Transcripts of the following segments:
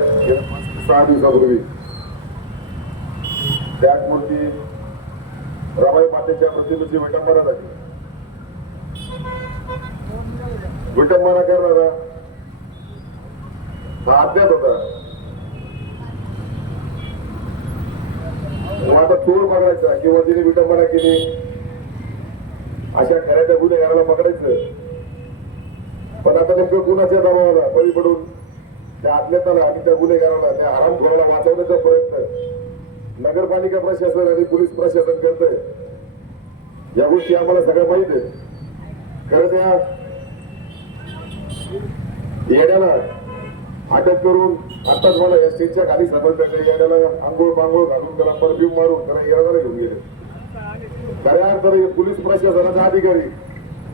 सहा दिवसापूर्वी त्याच मूर्ती रमाई मातेच्या प्रतिमेची विटंबना झाली. विटंबना करणारा हा अज्ञात होता. मग आता चोर पकडायचा किंवा तिने विटंबना केली अशा खऱ्याच्या गुन्हेगाराला पकडायचं. पण आता नेमकं कुणाच्या दबावाला बळी पडून त्या आणि त्या गुन्हेगाराला त्या आराम वाचवण्याचा प्रयत्न नगरपालिका प्रशासन आणि पोलीस प्रशासन करतंय. या गोष्टी आम्हाला सगळ्या माहीत आहेत खरं त्या येण्याला अटक करून आताच मला या स्टेजच्या खाली समजलं येण्याला आंघोळ पांघोळ घालून त्याला परफ्यूम मारून त्याला येण्याला घेऊन गेले. खऱ्या अर्थाने पोलीस प्रशासनाचा अधिकारी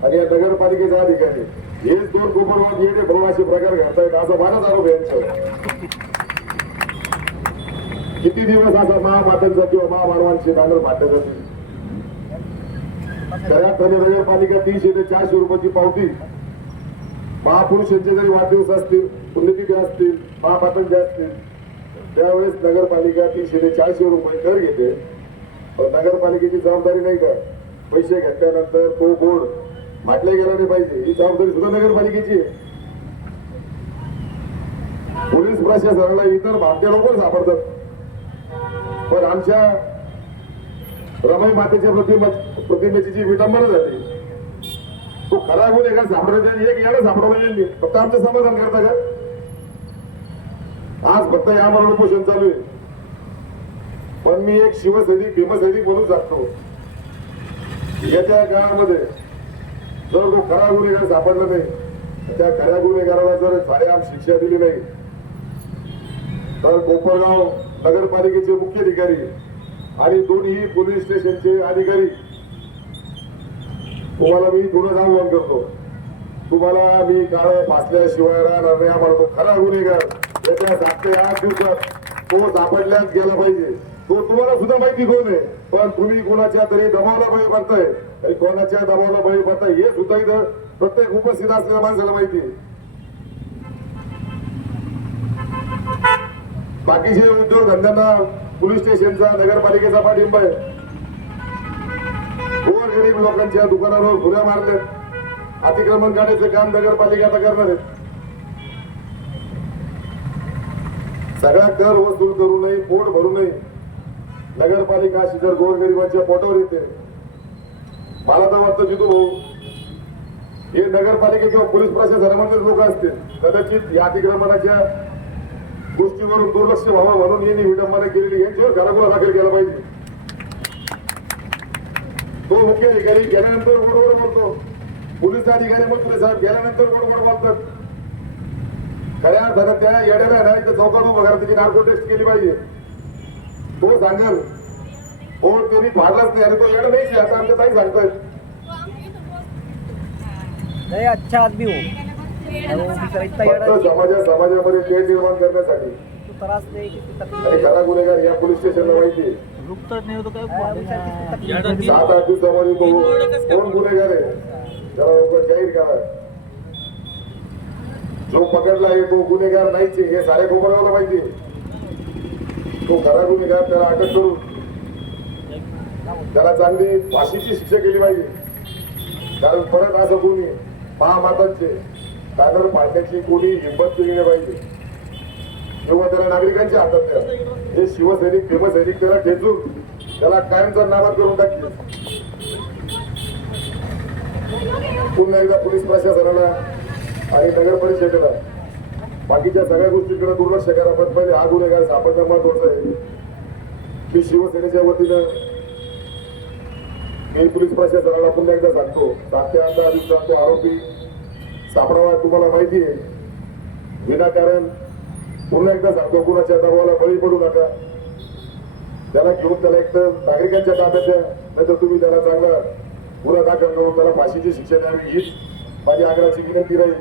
आणि या नगरपालिकेचा अधिकारी हेच दोन कुपरवाद येणे म्हणून असे प्रकार घडतायत असा माझाच आरोप आहे यांच्यावर किती दिवस असा महामातांचा किंवा महामानवांची नांगर फाटत जाते खऱ्या अर्थाने नगरपालिका तीनशे ते चारशे रुपयाची पावती. महापुरुषांचे जरी वाढदिवस असतील पुण्यतिथी असतील महापातंज असतील त्यावेळेस नगरपालिका तीनशे ते चारशे रुपये कर घेते. पण नगरपालिकेची जबाबदारी नाही का? पैसे घेतल्यानंतर तो बोर्ड माटले गेला नाही पाहिजे. ही जबाबदारी सुद्धा नगरपालिकेची आहे. पोलीस प्रशासनाला इतर भारतीय लोक सापडतात. पण आमच्या रमाई मातेच्या प्रतिमा प्रतिमेची जी विटंबना झाली तो खरा गुन्हेगार सापडण्याचा? एक याला सापडवलं येईल फक्त आमचं समाधान करता का? आज फक्त या मला उपोषण चालू आहे. पण मी एक शिवसैनिक भीमसैनिक म्हणून सांगतो येत्या काळामध्ये जर तो खरा गुन्हेगार सापडला नाही त्या खऱ्या गुन्हेगाराला जर सारेआम शिक्षा दिली नाही तर कोपरगाव नगरपालिकेचे मुख्य अधिकारी आणि दोन्ही पोलीस स्टेशनचे अधिकारी तुम्हाला मी गुन्हा आव्हान करतो. तुम्हाला मी काळ फासल्याशिवाय राहणार नाही. आम्हाला तो खरा गुन्हेगार त्याच्या सात ते आठ दिवसात तो सापडल्याच गेला पाहिजे. तो तुम्हाला सुद्धा माहिती कोण आहे? पण तुम्ही कोणाच्या तरी दबावाला बळी पडताय. कोणाच्या दबावाला बळी पडताय हे सुद्धा इथं प्रत्येक उपस्थित असलेल्या माणसाला माहिती आहे. बाकीचे उद्योग धंद्यांना पोलीस स्टेशनचा नगरपालिकेचा पाठिंबा आहे. गोर गरीब लोकांच्या दुकानावर खुल्या मारल्यात. अतिक्रमण काढायचं काम नगरपालिका आता करणार आहे. सगळा कर वसूल करू नये पोट भरू नये. नगरपालिका अशी जर गोरगरिबांच्या पोटावर येते मला तर वाटतं जिथू भाऊ हे नगरपालिका किंवा पोलीस प्रशासनामधले लोक असतील कदाचित या अतिक्रमणाच्या गोष्टीवरून दुर्लक्ष व्हावं म्हणून यांनी विडंबना केलेली यांच्यावर घराघोळा दाखल केला पाहिजे. तो मुख्य अधिकारी गेल्यानंतर गोडगोड बोलतो. पोलीस अधिकारी मंत्री साहेब गेल्यानंतर गोडगोड बोलतात. खऱ्या अर्थानं त्या येड्याला नाही तर चौकात उभं करा त्याची नार्को टेस्ट केली पाहिजे. तो सांगेल हो त्यांनी फाडलाच नाही आणि तो येडा आता नहीं अच्छा आदमी हो. और वो बेचारा इतना येड़ा फक्त समाजा समाजामध्ये तेढ निर्माण करण्यासाठी. खरा गुन्हेगार या पोलीस स्टेशनला माहिती हो सात आठ दिवसामध्ये तो कोण गुन्हेगार आहे? त्याला लवकर जाहीर करा. जो पकडला आहे तो गुन्हेगार नाहीच हे सारे गोपरगावला माहिती आहे. तो खरा गुन्हेगार त्याला अटक करून त्याला चांगली फाशीची शिक्षा केली पाहिजे. कारण परत असं कोणी महामातांचे बॅनर पाडण्याची कोणी हिंमत केली नाही पाहिजे. किंवा त्याला नागरिकांच्या हातात द्या हे शिवसैनिक भीमसैनिक त्याला ठेचून त्याला कायमचा नाबाद करून टाकतील. पुन्हा एकदा पोलीस प्रशासनाला आणि नगर परिषदेला बाकीच्या सगळ्या गोष्टींकडे दुर्लक्ष करा पण पहिले हा गुन्हेगार सापडणं महत्वाचं आहे. मी शिवसेनेच्या वतीनं मी पोलीस प्रशासनाला पुन्हा एकदा सांगतो सात ते आठ आरोपी सापडावा तुम्हाला माहिती आहे. विनाकारण पुन्हा एकदा सांगतो कुणाच्या दबावाला बळी पडू नका. त्याला घेऊन त्याला एक तर नागरिकांच्या ताब्यात द्या नाहीतर तुम्ही त्याला चांगला गुन्हा दाखल करून त्याला फाशीची शिक्षा द्यावी हीच माझी आग्रहाची विनंती राहील.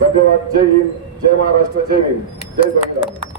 धन्यवाद. जय हिंद. जय महाराष्ट्र जय हिंद जय संविधान